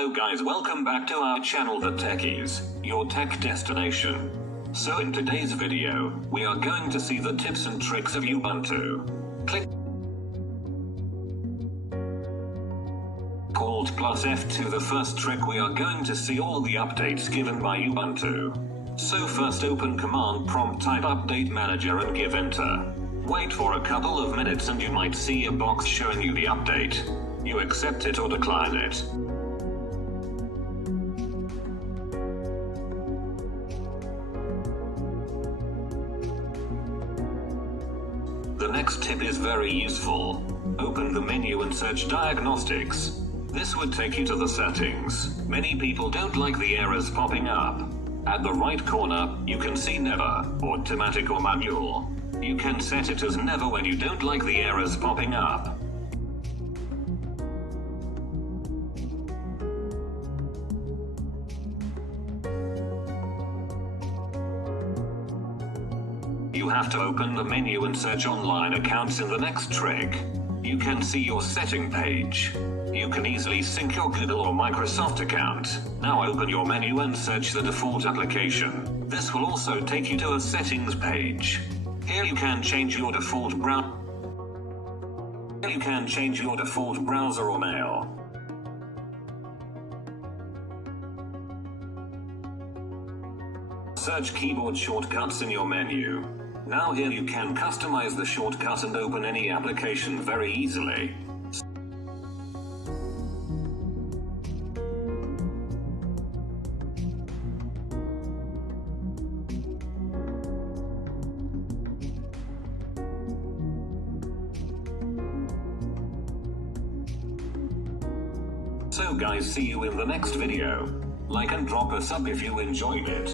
Hello guys, welcome back to our channel The Techies, your tech destination. So in today's video, we are going to see the tips and tricks of Ubuntu. Click Alt plus F2. The first trick, we are going to see all the updates given by Ubuntu. So first open command prompt, type update manager and give enter. Wait for a couple of minutes and you might see a box showing you the update. You accept it or decline it. The next tip is very useful. Open the menu and search diagnostics. This would take you to the settings. Many people don't like the errors popping up. At the right corner, you can see never, automatic or manual. You can set it as never when you don't like the errors popping up. You have to open the menu and search online accounts in the next trick. You can see your setting page. You can easily sync your Google or Microsoft account. Now open your menu and search the default application. This will also take you to a settings page. Here you can change your default browser or mail. Search keyboard shortcuts in your menu. Now here you can customize the shortcut and open any application very easily. So guys, see you in the next video. Like and drop a sub if you enjoyed it.